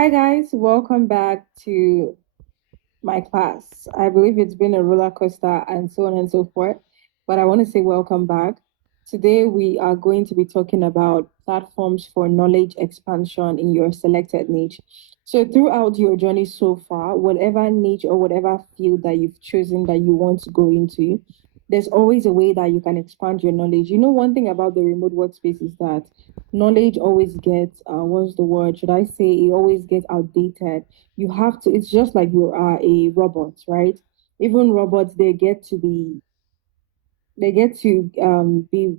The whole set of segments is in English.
Hi guys, welcome back to my class. I believe it's been a roller coaster and so on and so forth, but I want to say welcome back. Today we are going to be talking about platforms for knowledge expansion in your selected niche. So throughout your journey so far, whatever niche or whatever field that you've chosen that you want to go into, there's always a way that you can expand your knowledge. You know, one thing about the remote workspace is that knowledge always gets what's the word? Should I say it always gets outdated. You have to, it's just like you are a robot, right? Even robots, they get to be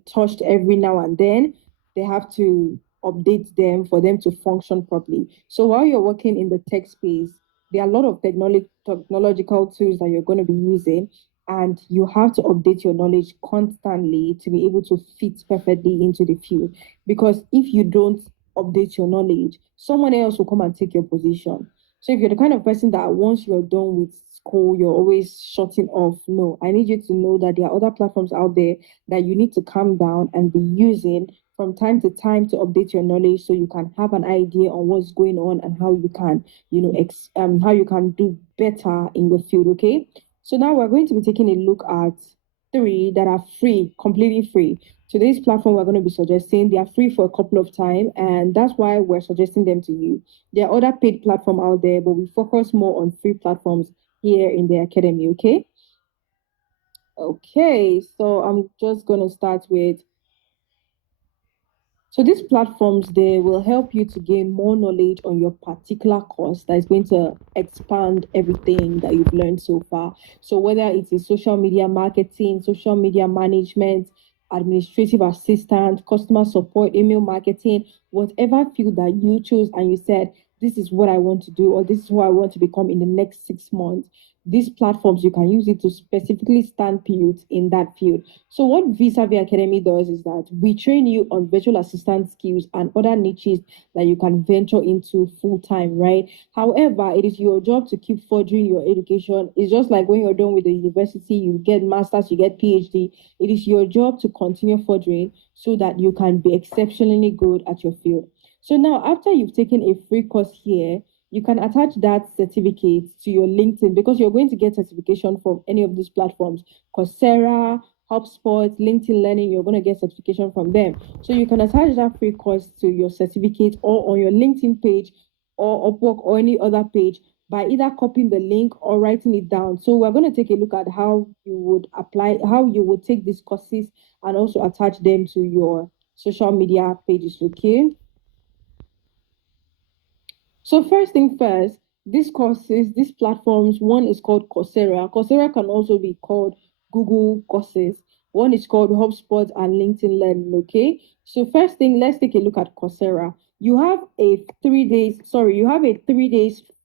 touched every now and then. They have to update them for them to function properly. So while you're working in the tech space, there are a lot of technological tools that you're going to be using, and you have to update your knowledge constantly to be able to fit perfectly into the field. Because if you don't update your knowledge, someone else will come and take your position. So if you're the kind of person that once you're done with school, you're always shutting off, no, I need you to know that there are other platforms out there that you need to calm down and be using from time to time to update your knowledge so you can have an idea on what's going on and how you can, how you can do better in your field, okay? So now we're going to be taking a look at three that are free, completely free. Today's platform we're going to be suggesting, they are free for a couple of time, and that's why we're suggesting them to you. There are other paid platform out there, but we focus more on free platforms here in the academy, okay? Okay, so I'm just going to start with, so these platforms, they will help you to gain more knowledge on your particular course that is going to expand everything that you've learned so far. So whether it's in social media marketing, social media management, administrative assistant, customer support, email marketing, whatever field that you choose and you said, this is what I want to do, or this is who I want to become in the next 6 months, these platforms, you can use it to specifically stand periods in that field. So what Visavi Academy does is that we train you on virtual assistant skills and other niches that you can venture into full time, right? However, it is your job to keep furthering your education. It's just like when you're done with the university, you get masters, you get PhD. It is your job to continue furthering so that you can be exceptionally good at your field. So now, after you've taken a free course here, you can attach that certificate to your LinkedIn because you're going to get certification from any of these platforms. Coursera, HubSpot, LinkedIn Learning, you're going to get certification from them. So you can attach that free course to your certificate or on your LinkedIn page or Upwork or any other page by either copying the link or writing it down. So we're going to take a look at how you would apply, how you would take these courses and also attach them to your social media pages, okay? So first thing first, these courses, these platforms, one is called Coursera. Coursera can also be called Google Courses. One is called HubSpot and LinkedIn Learning. Okay. So first thing, let's take a look at Coursera. You have a 3 days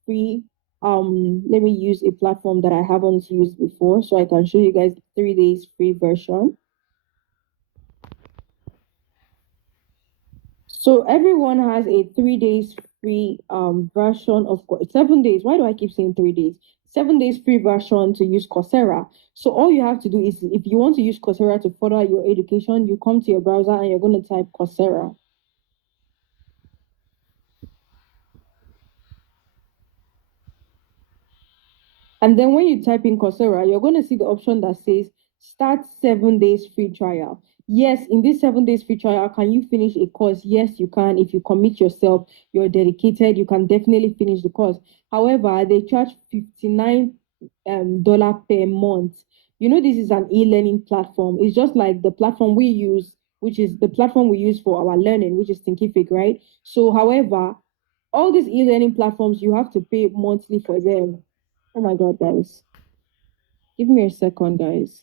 free. Let me use a platform that I haven't used before so I can show you guys the 3 days free version. So everyone has a 3 days free version of 7 days. Why do I keep saying 3 days? 7 days free version to use Coursera. So all you have to do is if you want to use Coursera to further your education, you come to your browser and you're going to type Coursera. And then when you type in Coursera, you're going to see the option that says start 7 days free trial. Yes, in this 7 days free trial, can you finish a course? Yes, you can. If you commit yourself, you're dedicated, you can definitely finish the course. However, they charge $59 dollar per month. You know, this is an e-learning platform. It's just like the platform we use, which is the platform we use for our learning, which is Thinkific, right? So, however, all these e-learning platforms, you have to pay monthly for them. Oh my God, guys. Give me a second, guys.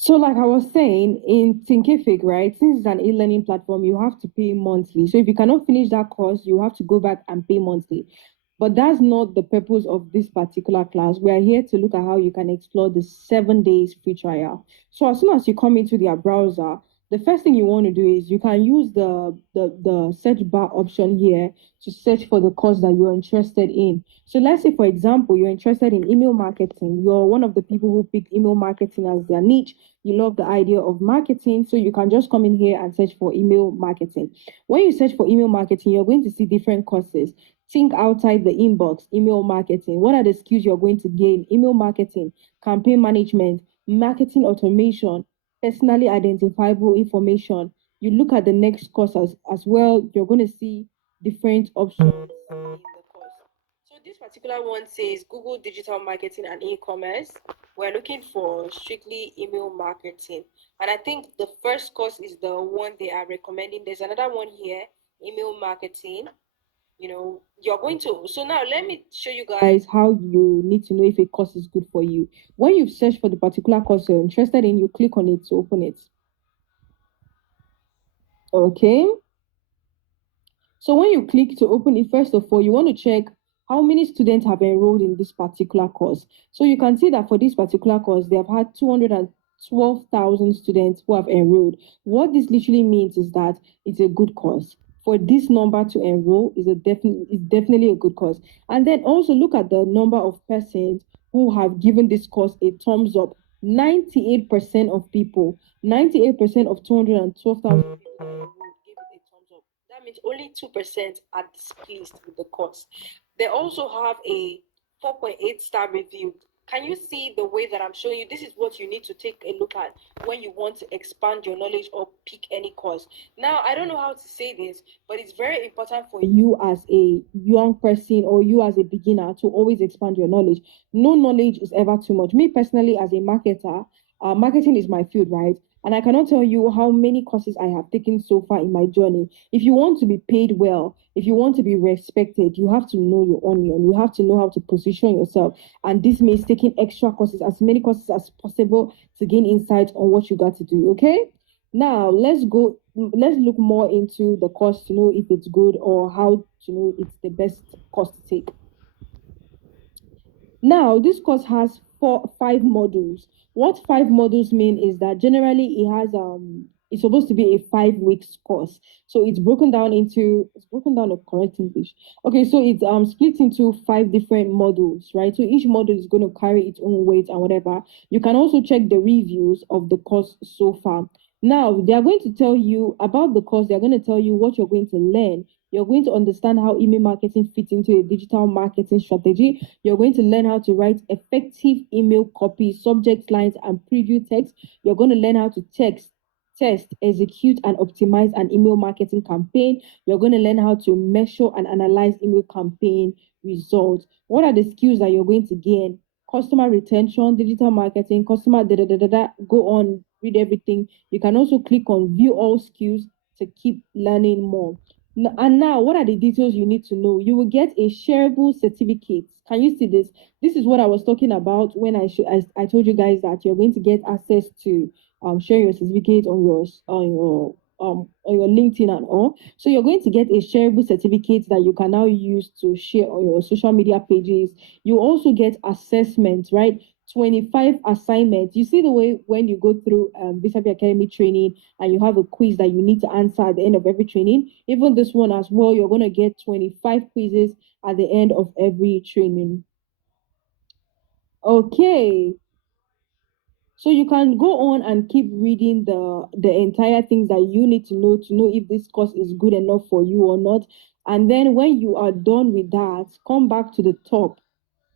So, like I was saying, in Thinkific, right, since it's an e-learning platform, you have to pay monthly. So, if you cannot finish that course, you have to go back and pay monthly. But that's not the purpose of this particular class. We are here to look at how you can explore the 7 days free trial. So, as soon as you come into their browser, the first thing you want to do is you can use the search bar option here to search for the course that you're interested in. So let's say, for example, you're interested in email marketing. You're one of the people who picked email marketing as their niche. You love the idea of marketing, so you can just come in here and search for email marketing. When you search for email marketing, you're going to see different courses. Think outside the inbox, email marketing. What are the skills you're going to gain? Email marketing, campaign management, marketing automation, personally identifiable information. You look at the next course as well, you're going to see different options in the course. So this particular one says Google digital marketing and e-commerce. We're looking for strictly email marketing. And I think the first course is the one they are recommending. There's another one here, email marketing. You're going to, so now let me show you guys how you need to know if a course is good for you. When you've searched for the particular course you're interested in, you click on it to open it. Okay, so when you click to open it, first of all, you want to check how many students have enrolled in this particular course. So you can see that for this particular course, they have had 212,000 students who have enrolled. What this literally means is that it's a good course. For this number to enroll is definitely a good course. And then also look at the number of persons who have given this course a thumbs up. 98% of people, 98% of 212,000 people that enrolled gave it a thumbs up. That means only 2% are displeased with the course. They also have a 4.8 star review. Can you see the way that I'm showing you? This is what you need to take a look at when you want to expand your knowledge or pick any course. Now, I don't know how to say this, but it's very important for you as a young person or you as a beginner to always expand your knowledge. No knowledge is ever too much. Me personally, as a marketer, marketing is my field, right? And I cannot tell you how many courses I have taken so far in my journey. If you want to be paid well, if you want to be respected, you have to know your onion. You have to know how to position yourself. And this means taking extra courses, as many courses as possible to gain insight on what you got to do. Okay? Now let's look more into the course to know if it's good or how to know it's the best course to take. Now, this course has five modules. What five modules mean is that generally it's supposed to be a 5 weeks course. So it's broken down in correct English. Okay, so it's split into five different modules, right? So each module is going to carry its own weight and whatever. You can also check the reviews of the course so far. Now, they are going to tell you about the course, they're going to tell you what you're going to learn. You're going to understand how email marketing fits into a digital marketing strategy. You're going to learn how to write effective email copy, subject lines, and preview text. You're going to learn how to test, execute, and optimize an email marketing campaign. You're going to learn how to measure and analyze email campaign results. What are the skills that you're going to gain? Customer retention, digital marketing, customer da da da da da. Go on, read everything. You can also click on view all skills to keep learning more. And now, what are the details you need to know? You will get a shareable certificate. Can you see this? This is what I was talking about when I told you guys that you're going to get access to share your certificate on your LinkedIn and all. So you're going to get a shareable certificate that you can now use to share on your social media pages. You also get assessments, right? 25 assignments. You see the way when you go through Visabi Academy training and you have a quiz that you need to answer at the end of every training. Even this one as well, you're going to get 25 quizzes at the end of every training. Okay. So you can go on and keep reading the entire things that you need to know if this course is good enough for you or not. And then when you are done with that, come back to the top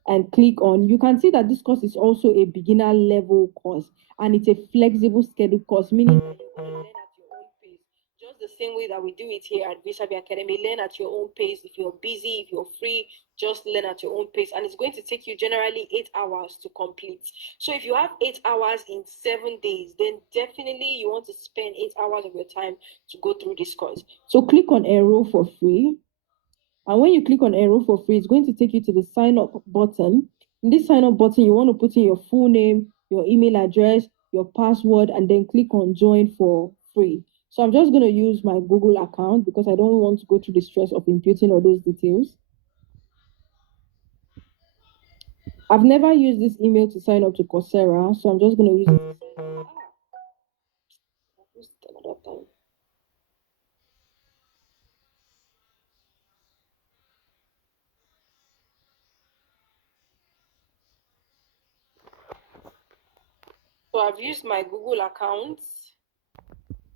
and click on, you can see that this course is also a beginner level course and it's a flexible schedule course, meaning that you're going to learn at your own pace. Just the same way that we do it here at Visabi Academy, learn at your own pace. If you're busy, if you're free, just learn at your own pace. And it's going to take you generally 8 hours to complete. So if you have 8 hours in 7 days, then definitely you want to spend 8 hours of your time to go through this course. So click on enroll for free. And when you click on enroll for free, it's going to take you to the sign up button. In this sign up button, you want to put in your full name, your email address, your password, and then click on join for free. So I'm just going to use my Google account because I don't want to go through the stress of inputting all those details. I've never used this email to sign up to Coursera, so I'm just going to use it to sign up. Another time. So I've used my Google account.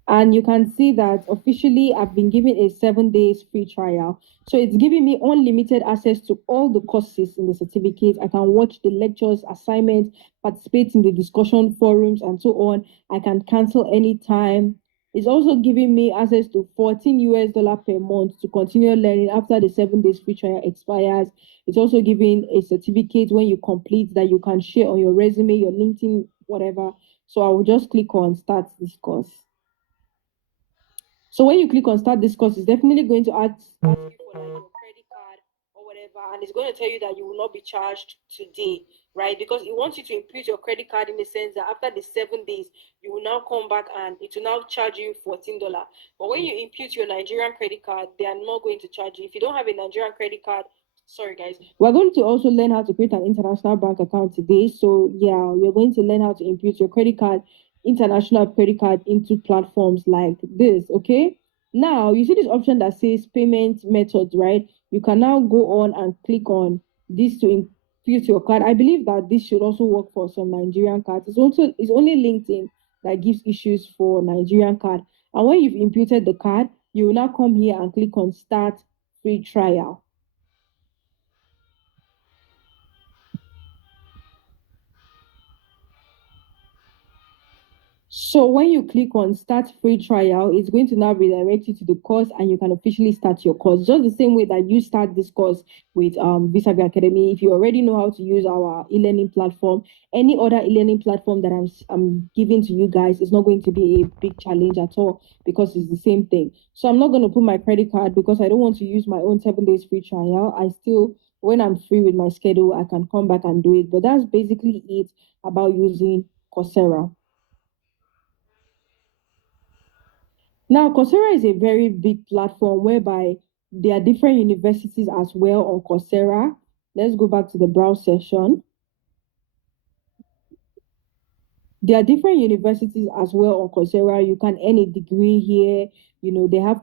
And you can see that officially I've been given a 7 days free trial. So it's giving me unlimited access to all the courses in the certificate. I can watch the lectures, assignments, participate in the discussion forums, and so on. I can cancel anytime. It's also giving me access to 14 US dollar per month to continue learning after the 7 days free trial expires. It's also giving a certificate when you complete that you can share on your resume, your LinkedIn, whatever. So I will just click on start this course. So when you click on start this course, it's definitely going to ask you for like your credit card or whatever, and it's going to tell you that you will not be charged today, right? Because it wants you to input your credit card in the sense that after the 7 days, you will now come back and it will now charge you $14. But when you input your Nigerian credit card, they are not going to charge you. If you don't have a Nigerian credit card, sorry guys, we're going to also learn how to create an international bank account today. So yeah, we're going to learn how to input your credit card, international credit card, into platforms like this. Okay, now you see this option that says payment methods, right? You can now go on and click on this to input your card. I believe that this should also work for some Nigerian cards. It's only LinkedIn that gives issues for Nigerian card. And when you've imputed the card, you will now come here and click on start free trial. So when you click on start free trial, it's going to now redirect you to the course and you can officially start your course. Just the same way that you start this course with Visavi Academy. If you already know how to use our e-learning platform, any other e-learning platform that I'm giving to you guys is not going to be a big challenge at all because it's the same thing. So I'm not going to put my credit card because I don't want to use my own 7 days free trial. I still, when I'm free with my schedule, I can come back and do it. But that's basically it about using Coursera. Now, Coursera is a very big platform whereby there are different universities as well on Coursera. Let's go back to the browse session. There are different universities as well on Coursera. You can earn a degree here. You know, they have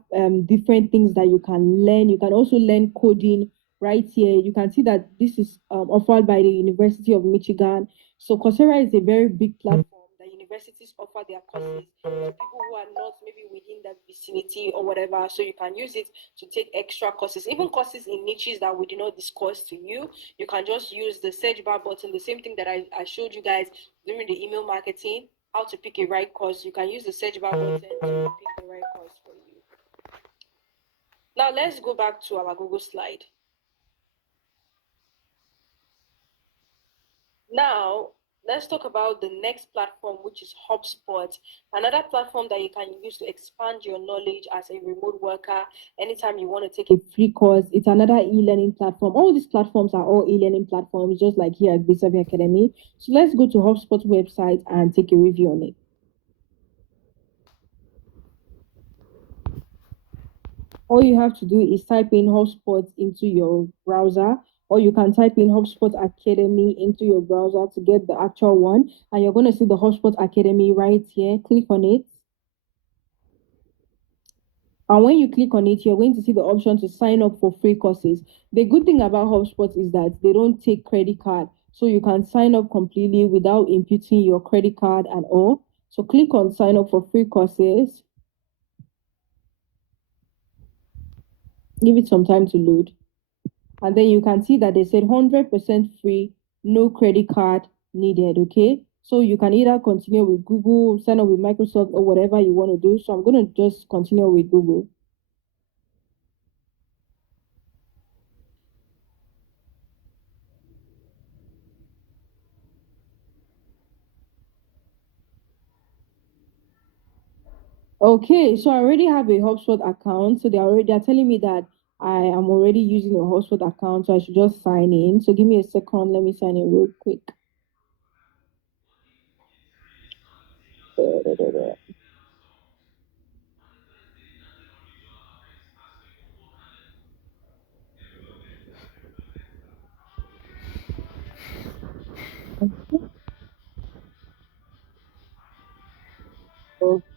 different things that you can learn. You can also learn coding right here. You can see that this is offered by the University of Michigan. So Coursera is a very big platform that universities offer their courses to people who are not maybe within that vicinity or whatever. So you can use it to take extra courses, even courses in niches that we did not discuss to you. You can just use the search bar button, the same thing that I showed you guys during the email marketing, how to pick a right course. You can use the search bar button to pick the right course for you. Now let's go back to our Google slide. Now, let's talk about the next platform, which is HubSpot. Another platform that you can use to expand your knowledge as a remote worker anytime you want to take a free course. It's another e-learning platform. All these platforms are all e-learning platforms, just like here at Visavi Academy. So let's go to HubSpot website and take a review on it. All you have to do is type in HubSpot into your browser, or you can type in HubSpot Academy into your browser to get the actual one. And you're going to see the HubSpot Academy right here. Click on it. And when you click on it, you're going to see the option to sign up for free courses. The good thing about HubSpot is that they don't take credit card. So you can sign up completely without imputing your credit card and all. So click on sign up for free courses. Give it some time to load. And then you can see that they said 100% free, no credit card needed. Okay, so you can either continue with Google, sign up with Microsoft, or whatever you want to do. So I'm going to just continue with Google. Okay, so I already have a HubSpot account. So they're telling me that I am already using a HubSpot account, so I should just sign in. So give me a second, let me sign in real quick. Okay.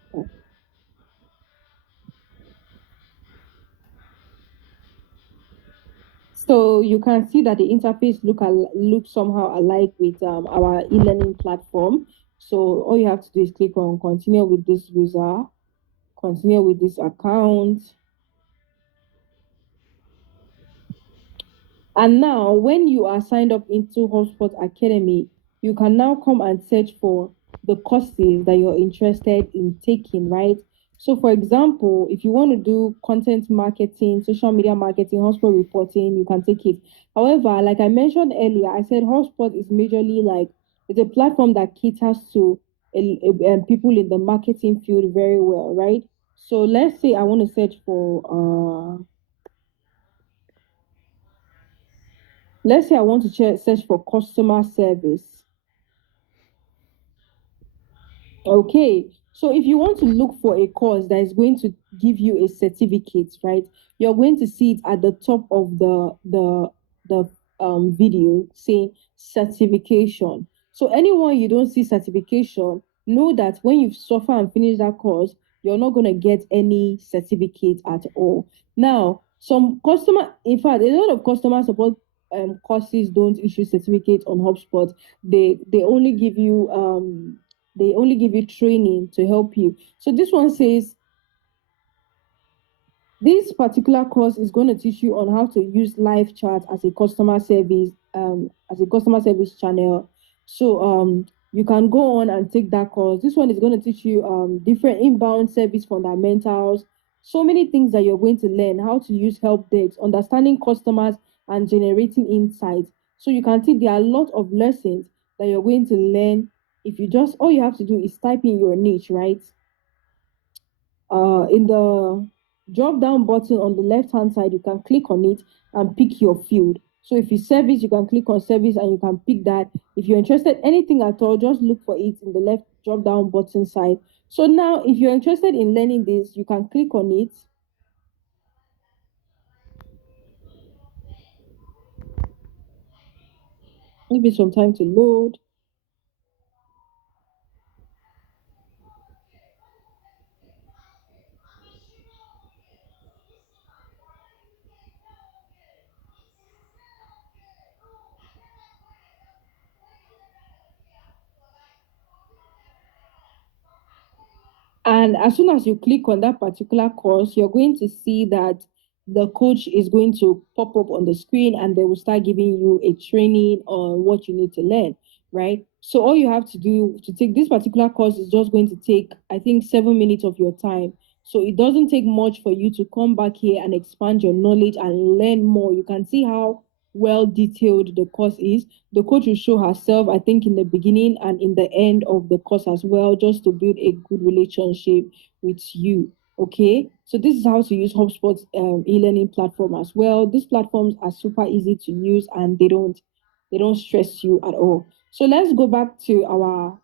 So you can see that the interface look somehow alike with our e-learning platform. So all you have to do is click on continue with this user, continue with this account. And now when you are signed up into HubSpot Academy, you can now come and search for the courses that you're interested in taking, right? So for example, if you want to do content marketing, social media marketing, HubSpot reporting, you can take it. However, like I mentioned earlier, I said HubSpot is majorly like it's a platform that caters to people in the marketing field very well, right? So let's say I want to search for let's say I want to search for customer service. Okay, so if you want to look for a course that is going to give you a certificate, right? You're going to see it at the top of the video saying certification. So anyone you don't see certification, know that when you suffer and finish that course, you're not going to get any certificate at all. Now, in fact, a lot of customer support courses don't issue certificates on HubSpot. They only give you training to help you. So this one says this particular course is going to teach you on how to use live chat as a customer service channel. So you can go on and take that course. This one is going to teach you different inbound service fundamentals, so many things that you're going to learn, how to use help desks, understanding customers, and generating insights. So you can see there are a lot of lessons that you're going to learn. If you just all you have to do is type in your niche, right? In the drop down button on the left hand side, you can click on it and pick your field. So if it's service, you can click on service and you can pick that. If you're interested anything at all, just look for it in the left drop down button side. So now if you're interested in learning this, you can click on it. Maybe some time to load. And as soon as you click on that particular course, you're going to see that the coach is going to pop up on the screen and they will start giving you a training on what you need to learn, right? So all you have to do to take this particular course is just going to take, I think, 7 minutes of your time. So it doesn't take much for you to come back here and expand your knowledge and learn more. You can see how well detailed the course is. The coach will show herself, I think, in the beginning and in the end of the course as well, just to build a good relationship with you. Okay, so this is how to use HubSpot's e-learning platform as well. These platforms are super easy to use and they don't stress you at all. So let's go back to our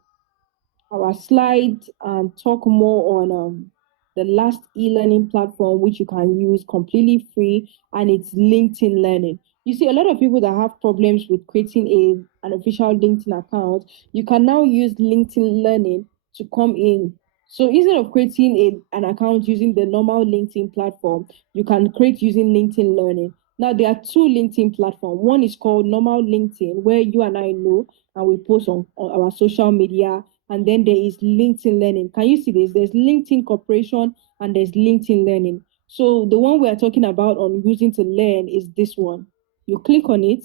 slide and talk more on the last e-learning platform which you can use completely free, and it's LinkedIn Learning. You see, a lot of people that have problems with creating an official LinkedIn account, you can now use LinkedIn Learning to come in. So instead of creating an account using the normal LinkedIn platform, you can create using LinkedIn Learning. Now there are two LinkedIn platforms. One is called normal LinkedIn, where you and I know and we post on our social media, and then there is LinkedIn Learning. Can you see this? There's LinkedIn Corporation and there's LinkedIn Learning. So the one we are talking about on using to learn is this one. You click on it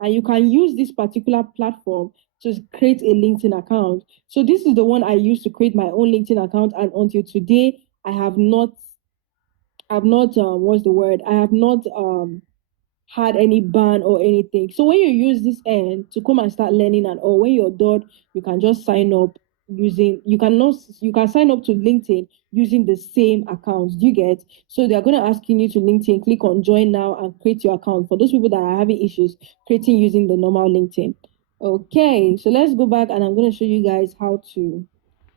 and you can use this particular platform to create a LinkedIn account. So this is the one I used to create my own LinkedIn account, and until today, I have not what's the word? I have not had any ban or anything. So when you use this end to come and start learning and all, when you're done, you can just sign up you can sign up to LinkedIn using the same account. Do you get? So they're gonna ask you to LinkedIn, click on join now and create your account for those people that are having issues creating using the normal LinkedIn. Okay, so let's go back and I'm gonna show you guys how to.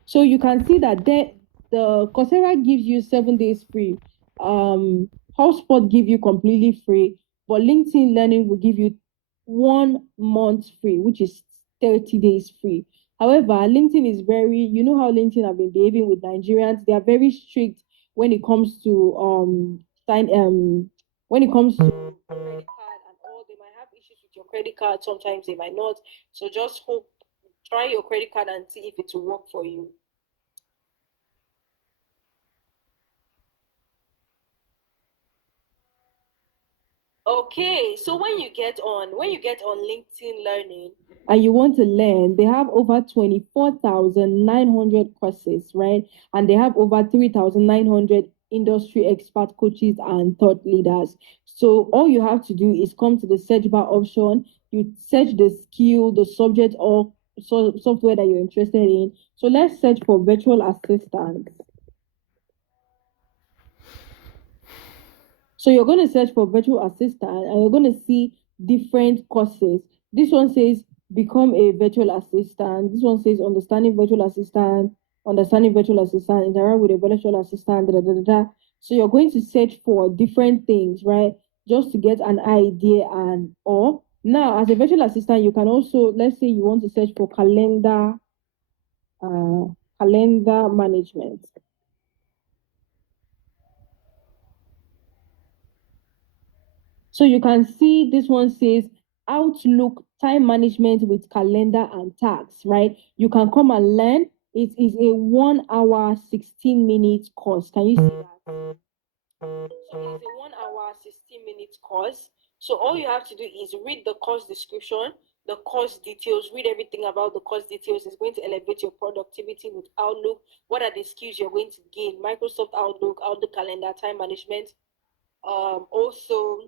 So you can see that the Coursera gives you 7 days free. HubSpot give you completely free, but LinkedIn Learning will give you 1 month free, which is 30 days free. However, LinkedIn is you know how LinkedIn have been behaving with Nigerians. They are very strict when it comes to sign when it comes to credit card credit card, sometimes they might not. So just hope, try your credit card and see if it will work for you. Okay, so when you get on LinkedIn Learning and you want to learn, they have over 24,900 courses, right? And they have over 3,900 industry expert coaches and thought leaders. So all you have to do is come to the search bar option, you search the skill, the subject, or software that you're interested in. So let's search for virtual assistant. So you're going to search for virtual assistant and you're going to see different courses. This one says become a virtual assistant. This one says understanding virtual assistant, interact with a virtual assistant, da, da, da, da. So you're going to search for different things, right? Just to get an idea and or now as a virtual assistant, you can also, let's say you want to search for calendar management. So you can see this one says Outlook time management with calendar and tags, right? You can come and learn. It is a 1 hour, 16 minutes course. Can you see that? So it's a 1 hour, 16 minutes course. So all you have to do is read the course description, the course details, read everything about the course details. It's going to elevate your productivity with Outlook. What are the skills you're going to gain? Microsoft Outlook, Outlook calendar, time management. Also,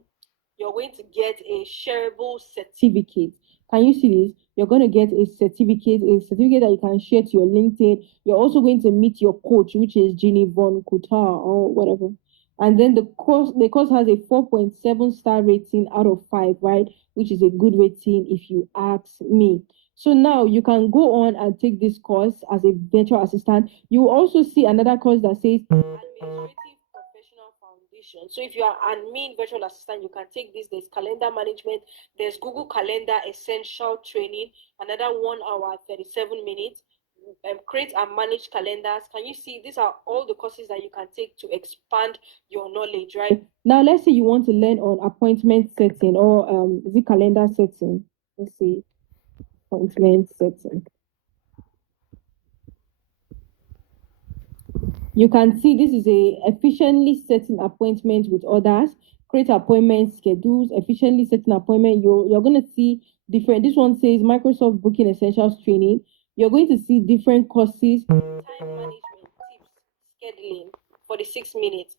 you're going to get a shareable certificate. Can you see this? You're going to get a certificate that you can share to your LinkedIn. You're also going to meet your coach, which is Ginny Von Kutar or whatever. And then the course has a 4.7 star rating out of 5, right? Which is a good rating if you ask me. So now you can go on and take this course as a virtual assistant. You also see another course that says administrative professional foundation. So if you are admin virtual assistant, you can take this. There's calendar management, there's Google Calendar essential training, another 1 hour, 37 minutes. Create and manage calendars. Can you see these are all the courses that you can take to expand your knowledge, right? Now let's say you want to learn on appointment setting or is it calendar setting? Let's see, appointment setting. You can see this is a efficiently setting appointments with others, create appointment schedules, efficiently setting appointment. You're going to see different. This one says Microsoft Booking Essentials Training. You're going to see different courses, time management tips, scheduling for the 6 minutes,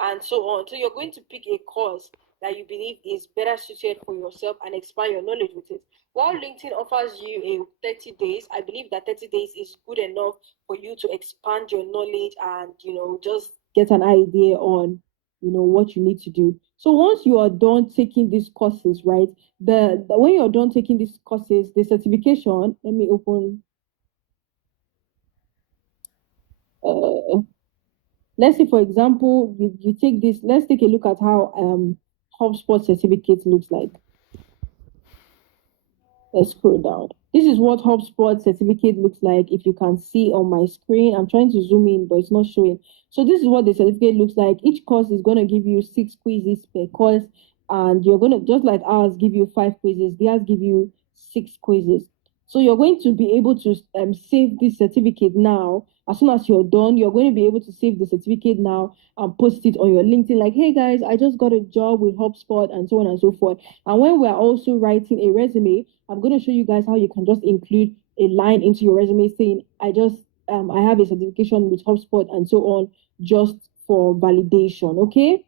and so on. So you're going to pick a course that you believe is better suited for yourself and expand your knowledge with it. While LinkedIn offers you a 30 days, I believe that 30 days is good enough for you to expand your knowledge and, just get an idea on, what you need to do. So once you are done taking these courses, right, the when you're done taking these courses, the certification, let me open, let's say, for example, you take this, let's take a look at how HubSpot certificate looks like. Let's scroll down. This is what HubSpot certificate looks like. If you can see on my screen, I'm trying to zoom in, but it's not showing. So this is what the certificate looks like. Each course is going to give you 6 quizzes per course, and you're going to, just like ours, give you 5 quizzes. Theirs give you 6 quizzes. So you're going to be able to save this certificate now. As soon as you're done, you're going to be able to save the certificate now and post it on your LinkedIn. Like, hey guys, I just got a job with HubSpot and so on and so forth. And when we're also writing a resume, I'm going to show you guys how you can just include a line into your resume saying, I have a certification with HubSpot and so on, just for validation. Okay.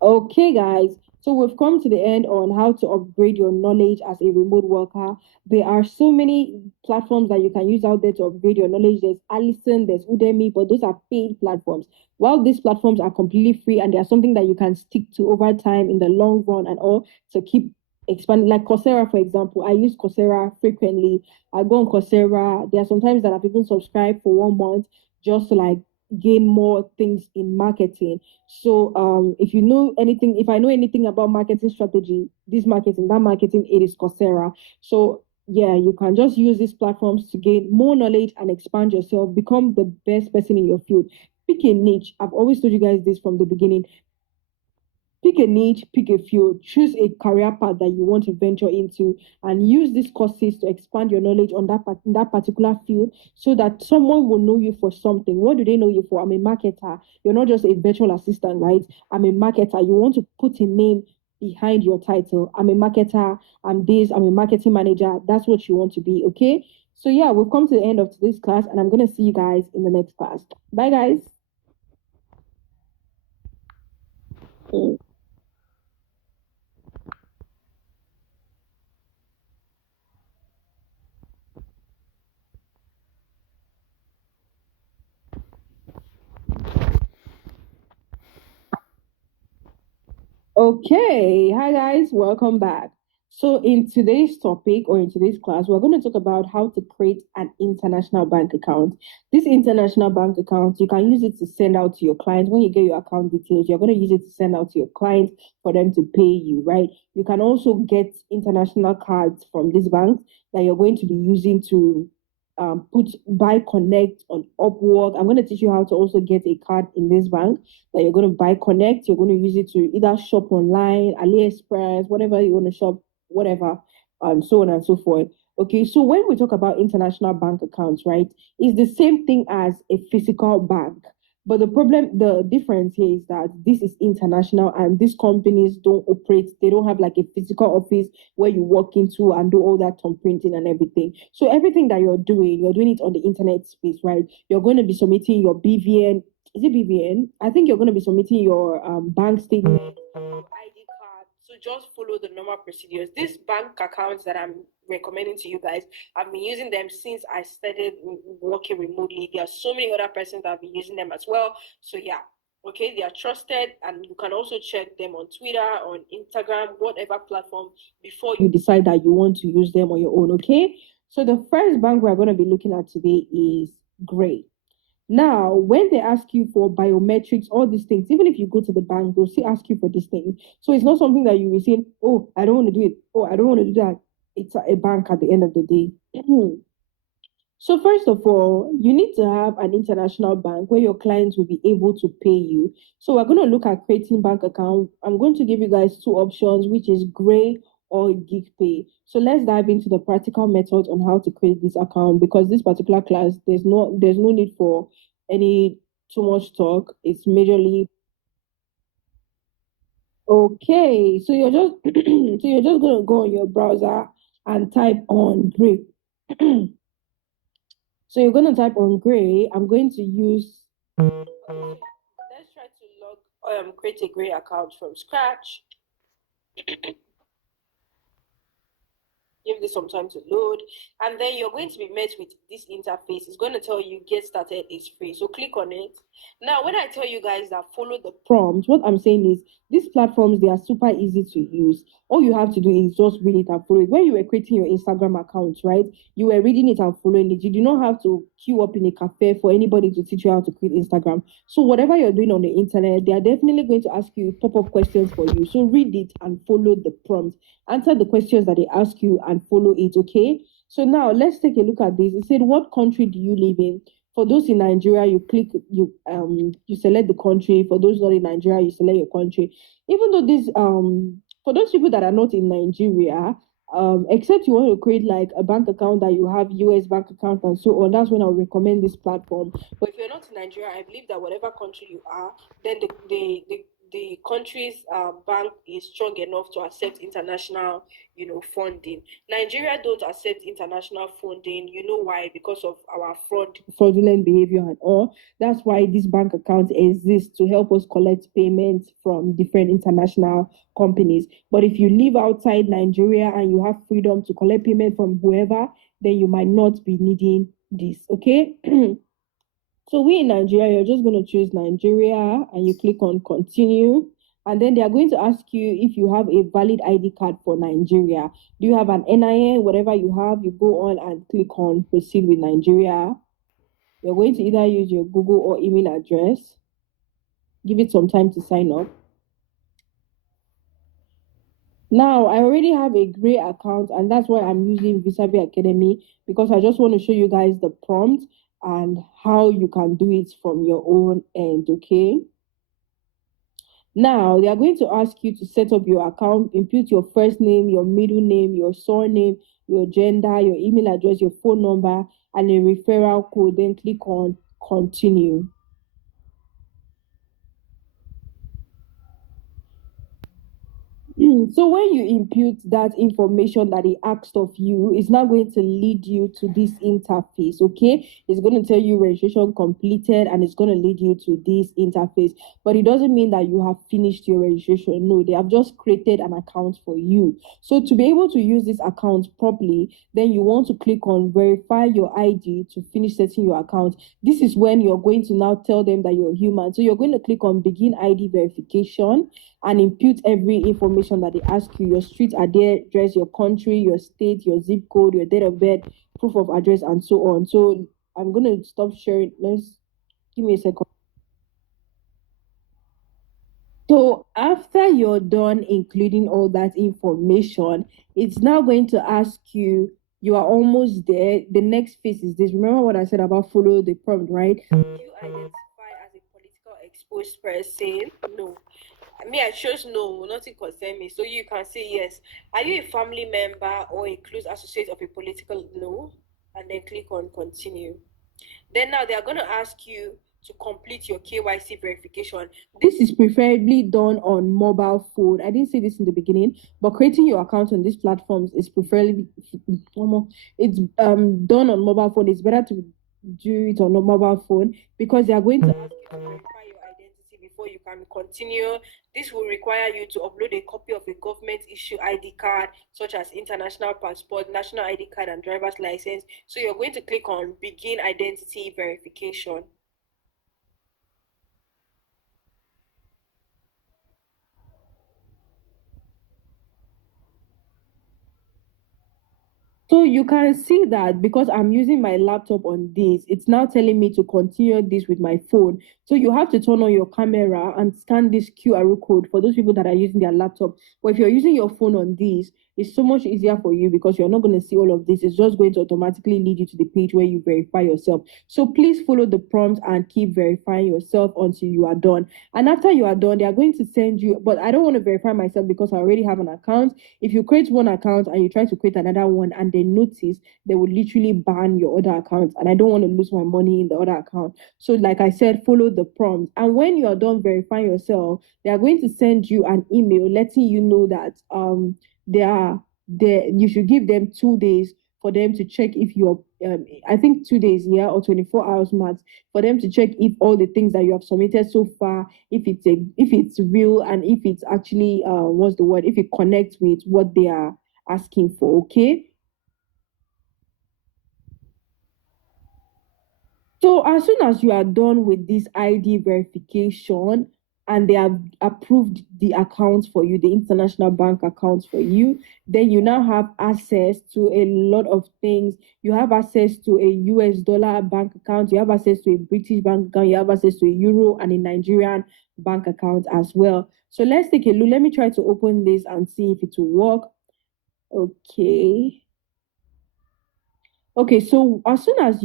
Okay, guys. So we've come to the end on how to upgrade your knowledge as a remote worker. There are so many platforms that you can use out there to upgrade your knowledge. There's Allison, there's Udemy, but those are paid platforms. While these platforms are completely free and they are something that you can stick to over time in the long run and all to keep expanding. Like Coursera, for example, I use Coursera frequently. I go on Coursera. There are sometimes that I've even subscribed for 1 month just to like gain more things in marketing. So if I know anything about marketing strategy, this marketing, that marketing, it is Coursera. So yeah, you can just use these platforms to gain more knowledge and expand yourself, become the best person in your field. pick a niche. I've always told you guys this from the beginning. Pick a niche, pick a field, choose a career path that you want to venture into, and use these courses to expand your knowledge on in that particular field, so that someone will know you for something. What do they know you for? I'm a marketer. You're not just a virtual assistant, right? I'm a marketer. You want to put a name behind your title. I'm a marketer. I'm this. I'm a marketing manager. That's what you want to be. Okay. So yeah, we've come to the end of today's class, and I'm gonna see you guys in the next class. Bye, guys. Okay, hi guys, welcome back. So, in today's topic or in today's class, we're going to talk about how to create an international bank account. This international bank account, you can use it to send out to your clients. When you get your account details, you're going to use it to send out to your clients for them to pay you, right? You can also get international cards from this bank that you're going to be using to put buy connect on Upwork. I'm going to teach you how to also get a card in this bank that you're going to buy connect. You're going to use it to either shop online, AliExpress, whatever you want to shop, whatever, and so on and so forth. Okay, so when we talk about international bank accounts, right, it's the same thing as a physical bank. But the difference here is that this is international, and these companies don't operate, they don't have like a physical office where you walk into and do all that thumb printing and everything. So everything that you're doing it on the internet space, right? You're going to be submitting your BVN. Is it BVN? I think you're going to be submitting your bank statement, your ID card. So just follow the normal procedures. These bank accounts that I'm recommending to you guys, I've been using them since I started working remotely. There are so many other persons that have been using them as well. So yeah, okay, they are trusted, and you can also check them on Twitter, on Instagram, whatever platform, before you decide that you want to use them on your own. Okay, so the first bank we're going to be looking at today is Gray. Now, when they ask you for biometrics, all these things, even if you go to the bank, they'll still ask you for these things. So it's not something that you will say, oh, I don't want to do it. Oh, I don't want to do that. It's a bank at the end of the day. So first of all, you need to have an international bank where your clients will be able to pay you. So we're going to look at creating bank account. I'm going to give you guys two options, which is Gray or GigPay. So let's dive into the practical methods on how to create this account, because this particular class, there's no need for any too much talk. It's majorly okay. So you're just so you're just gonna go on your browser and type on Gray. So you're going to type on Gray. I'm going to use. Okay, so let's try to create a Gray account from scratch. Give this some time to load, and then you're going to be met with this interface. It's going to tell you get started is free, so click on it. Now when I tell you guys that follow the prompt, what I'm saying is these platforms, they are super easy to use. All you have to do is just read it and follow it. When you were creating your Instagram account, right, you were reading it and following it. You do not have to queue up in a cafe for anybody to teach you how to create Instagram. So whatever you're doing on the internet, they are definitely going to ask you pop-up questions for you. So read it and follow the prompt. Answer the questions that they ask you and follow it, okay? So now let's take a look at this. It said, what country do you live in? For those in Nigeria, you select the country. For those not in Nigeria, you select your country. Even though this for those people that are not in Nigeria, except you want to create like a bank account that you have US bank account and so on, that's when I would recommend this platform. But if you're not in Nigeria, I believe that whatever country you are, then the country's bank is strong enough to accept international, funding. Nigeria don't accept international funding. You know why? Because of our fraudulent behavior and all. That's why this bank account exists, to help us collect payments from different international companies. But if you live outside Nigeria and you have freedom to collect payment from whoever, then you might not be needing this. Okay. So we in Nigeria, you're just going to choose Nigeria and you click on continue. And then they are going to ask you if you have a valid ID card for Nigeria. Do you have an NIN? Whatever you have, you go on and click on proceed with Nigeria. You're going to either use your Google or email address. Give it some time to sign up. Now, I already have a Gray account, and that's why I'm using Visabi Academy, because I just want to show you guys the prompt. and how you can do it from your own end, okay? Now, they are going to ask you to set up your account, input your first name, your middle name, your surname, your gender, your email address, your phone number, and a referral code. Then click on continue. So when you input that information that he asked of you, it's now going to lead you to this interface, okay? It's going to tell you registration completed and it's going to lead you to this interface. But it doesn't mean that you have finished your registration. No, they have just created an account for you. So to be able to use this account properly, then you want to click on verify your ID to finish setting your account. This is when you're going to now tell them that you're human. So you're going to click on begin ID verification and input every information that they ask you, your street address, your country, your state, your zip code, your date of birth, proof of address, and so on. So I'm going to stop sharing. Let's give me a second. So after you're done including all that information, it's now going to ask you, you are almost there. The next phase is this. Remember what I said about follow the prompt, right? Do you identify as a political exposed person? No. Me, I chose no, nothing concern me. So you can say yes. Are you a family member or a close associate of a political no? And then click on continue. Then now they are going to ask you to complete your KYC verification. This is preferably done on mobile phone. I didn't say this in the beginning, but creating your account on these platforms is preferably it's done on mobile phone. It's better to do it on a mobile phone because they are going to ask you to verify your identity before you can continue. This will require you to upload a copy of a government issue ID card, such as international passport, national ID card, and driver's license. So you're going to click on begin identity verification. So you can see that because I'm using my laptop on this, it's now telling me to continue this with my phone. So you have to turn on your camera and scan this QR code for those people that are using their laptop. But if you're using your phone on this, it's so much easier for you because you're not going to see all of this. It's just going to automatically lead you to the page where you verify yourself. So please follow the prompt and keep verifying yourself until you are done. And after you are done, they are going to send you, but I don't want to verify myself because I already have an account. If you create one account and you try to create another one and they notice, they will literally ban your other account. And I don't want to lose my money in the other account. So, like I said, follow the prompt. And when you are done verifying yourself, they are going to send you an email letting you know that they are there. You should give them 2 days for them to check if you're I think 2 days, yeah, or 24 hours max for them to check if all the things that you have submitted so far, if it's real and if it's actually what's the word, if it connects with what they are asking for, okay? So as soon as you are done with this ID verification and they have approved the account for you, the international bank account for you, then you now have access to a lot of things. You have access to a US dollar bank account, you have access to a British bank account, you have access to a Euro and a Nigerian bank account as well. So let's take a look. Let me try to open this and see if it will work. Okay. Okay, so as soon as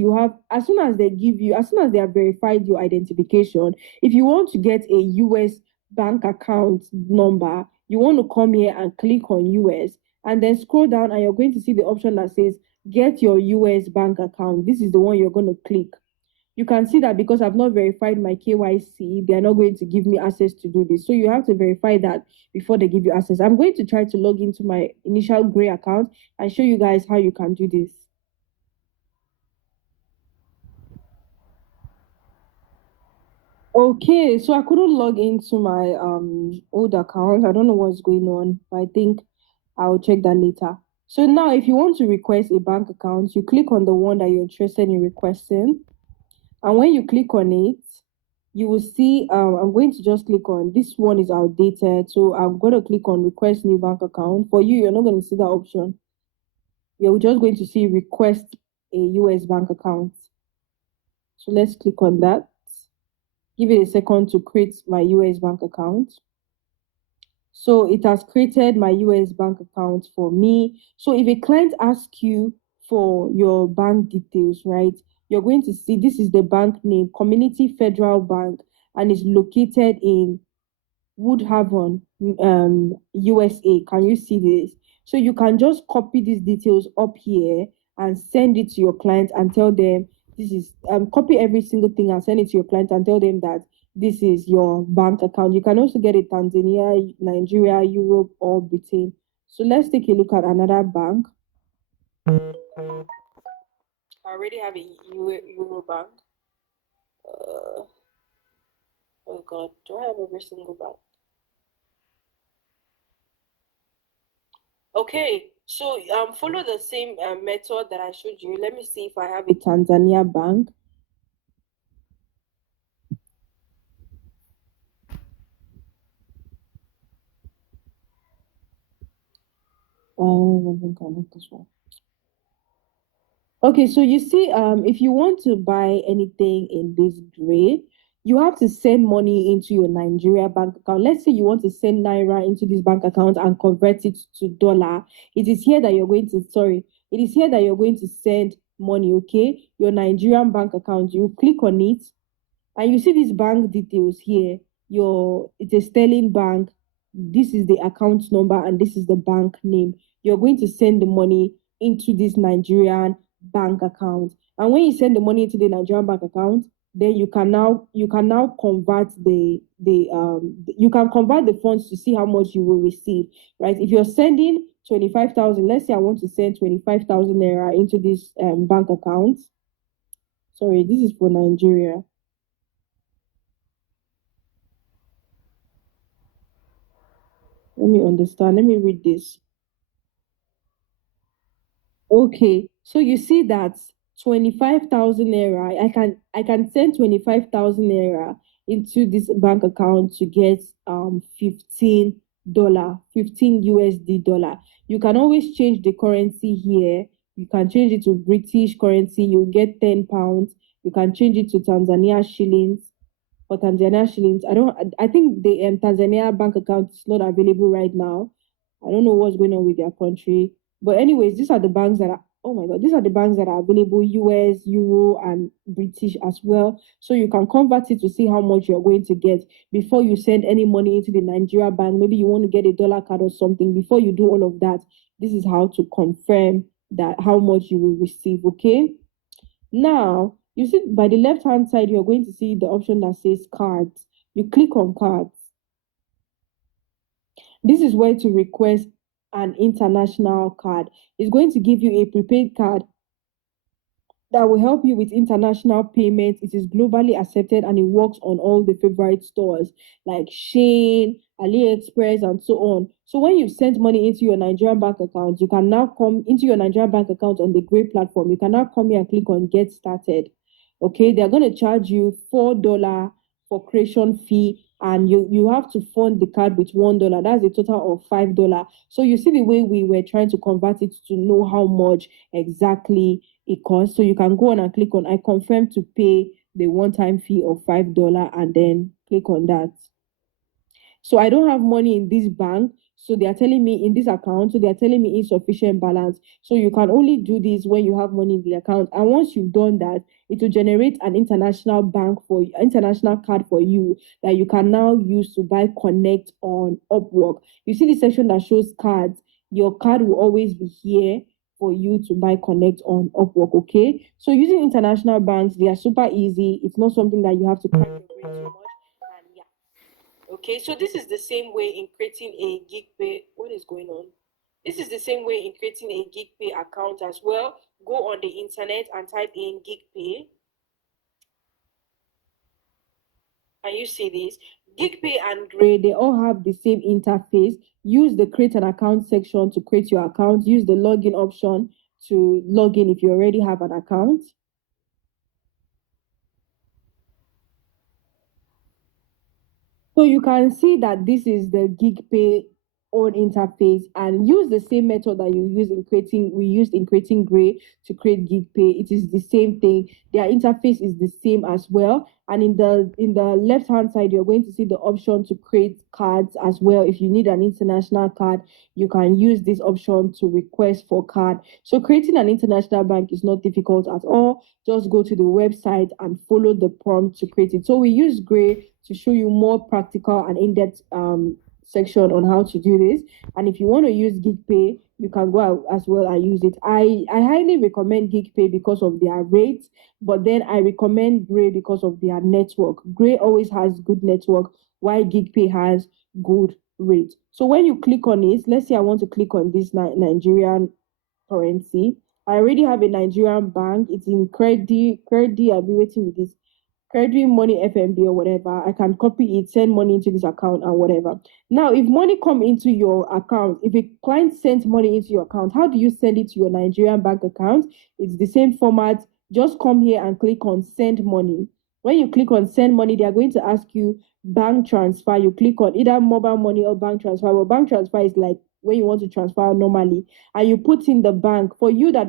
they give you, as soon as they have verified your identification, if you want to get a US bank account number, you want to come here and click on US and then scroll down and you're going to see the option that says get your US bank account. This is the one you're going to click. You can see that because I've not verified my KYC, they are not going to give me access to do this. So you have to verify that before they give you access. I'm going to try to log into my initial gray account and show you guys how you can do this. Okay, so I couldn't log into my old account. I don't know what's going on, but I think I'll check that later. So now if you want to request a bank account, you click on the one that you're interested in requesting. And when you click on it, you will see I'm going to just click on this one is outdated. So I'm going to click on request new bank account. For you, you're not going to see that option. You're just going to see request a US bank account. So let's click on that. Give it a second to create my US bank account. So it has created my US bank account for me. So if a client asks you for your bank details, right, you're going to see this is the bank name, Community Federal Bank, and it's located in Woodhaven, USA. Can you see this? So you can just copy these details up here and send it to your client and tell them this is copy every single thing and send it to your client and tell them that this is your bank account. You can also get it Tanzania, Nigeria, Europe, or Britain. So let's take a look at another bank. I already have a Euro bank. Oh God, do I have every single bank? Okay, so follow the same method that I showed you. Let me see if I have a Tanzania bank. Let me connect this one. Okay, so you see, if you want to buy anything in this grade, you have to send money into your Nigeria bank account. Let's say you want to send Naira into this bank account and convert it to dollar. It is here that you're going to, sorry, it is here that you're going to send money, okay? Your Nigerian bank account. You click on it and you see these bank details here. It's a Sterling Bank. This is the account number and this is the bank name. You're going to send the money into this Nigerian bank account. And when you send the money into the Nigerian bank account, then you can now convert you can convert the funds to see how much you will receive, right? If you're sending 25,000, let's say I want to send 25,000 naira into this bank account. Sorry, this is for Nigeria. Let me understand. Let me read this. Okay, so you see that 25,000 naira, I can send 25,000 naira into this bank account to get $15, 15 USD dollar. You can always change the currency here. You can change it to British currency, you get 10 pounds. You can change it to Tanzania shillings. For Tanzania shillings, I think the Tanzania bank account is not available right now. I don't know what's going on with their country. But anyways, these are the banks that are, oh my God, these are the banks that are available, US, Euro, and British as well. So you can convert it to see how much you're going to get before you send any money into the Nigeria bank. Maybe you want to get a dollar card or something. Before you do all of that, this is how to confirm that how much you will receive, okay? Now, you see by the left-hand side, you're going to see the option that says cards. You click on cards. This is where to request an international card. It's going to give you a prepaid card that will help you with international payments. It is globally accepted and it works on all the favorite stores like Shein, AliExpress, and so on. So when you send money into your Nigerian bank account, you can now come into your Nigerian bank account on the Gray platform. You can now come here and click on Get Started. Okay, they're going to charge you $4 for creation fee, and you have to fund the card with $1. That's a total of $5. So you see the way we were trying to convert it to know how much exactly it costs. So you can go on and click on I confirm to pay the one-time fee of $5 and then click on that. So I don't have money in this bank. So they are telling me in this account. So they are telling me insufficient balance. So you can only do this when you have money in the account. And once you've done that, it will generate an international card for you that you can now use to buy Connect on Upwork. You see the section that shows cards. Your card will always be here for you to buy Connect on Upwork. Okay. So using international banks, they are super easy. It's not something that you have to crack your brain too much. And yeah. Okay, so this is the same way in creating a GigPay. What is going on? This is the same way in creating a GigPay account as well. Go on the internet and type in GigPay. And you see this. GigPay and Gray, they all have the same interface. Use the create an account section to create your account. Use the login option to log in if you already have an account. So you can see that this is the GigPay own interface and use the same method that we used in creating Gray to create GigPay. It is the same thing. Their interface is the same as well. And in the left hand side, you're going to see the option to create cards as well. If you need an international card, you can use this option to request for card. So creating an international bank is not difficult at all. Just go to the website and follow the prompt to create it. So we use Gray to show you more practical and in-depth section on how to do this. And if you want to use GigPay, you can go out as well and use it. I highly recommend GigPay because of their rates, but then I recommend Gray because of their network. Gray always has good network, while GigPay has good rate. So when you click on it, let's say I want to click on this Nigerian currency. I already have a Nigerian bank. It's in Credit. I'll be waiting with this Credit Money FMB or whatever. I can copy it, send money into this account and whatever. Now, if money come into your account, if a client sends money into your account, how do you send it to your Nigerian bank account? It's the same format. Just come here and click on send money. When you click on send money, they are going to ask you bank transfer. You click on either mobile money or bank transfer. But bank transfer is like when you want to transfer normally, and you put in the bank. For you that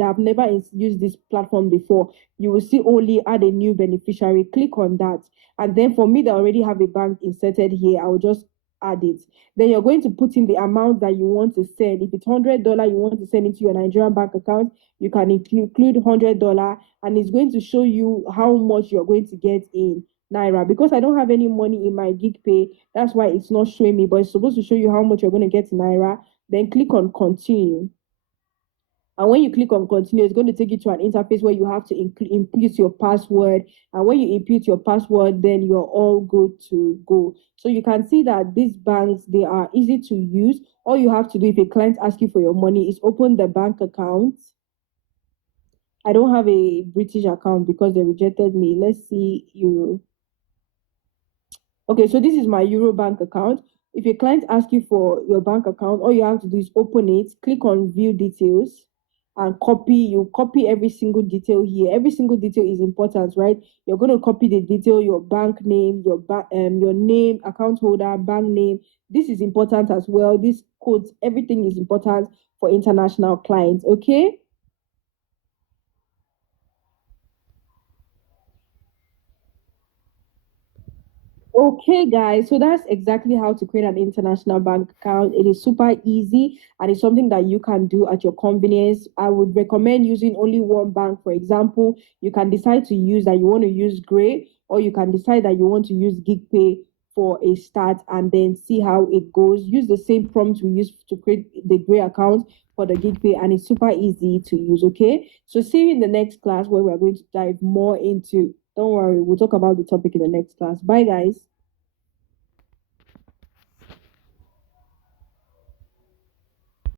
have never used this platform before, you will see only add a new beneficiary. Click on that. And then for me that already have a bank inserted here, I will just add it. Then you're going to put in the amount that you want to send. If it's $100 you want to send into your Nigerian bank account, you can include $100, and it's going to show you how much you're going to get in Naira. Because I don't have any money in my GigPay, that's why it's not showing me, but it's supposed to show you how much you're going to get in Naira. Then click on continue. And when you click on continue, it's going to take you to an interface where you have to input your password. And when you input your password, then you're all good to go. So you can see that these banks, they are easy to use. All you have to do if a client asks you for your money is open the bank account. I don't have a British account because they rejected me. Let's see Euro. Okay, so this is my Euro bank account. If a client asks you for your bank account, all you have to do is open it, click on view details, and copy every single detail here. Every single detail is important, right? You're going to copy the detail, your bank name, your name, account holder, bank name. This is important as well. This codes, everything is important for international clients. Okay. Okay, guys, so that's exactly how to create an international bank account. It is super easy and it's something that you can do at your convenience. I would recommend using only one bank. For example, you can decide to use that you want to use Gray, or you can decide that you want to use GigPay for a start and then see how it goes. Use the same prompt we use to create the Gray account for the GigPay, and it's super easy to use. Okay, so see you in the next class where we're going to dive more into. Don't worry, we'll talk about the topic in the next class. Bye, guys.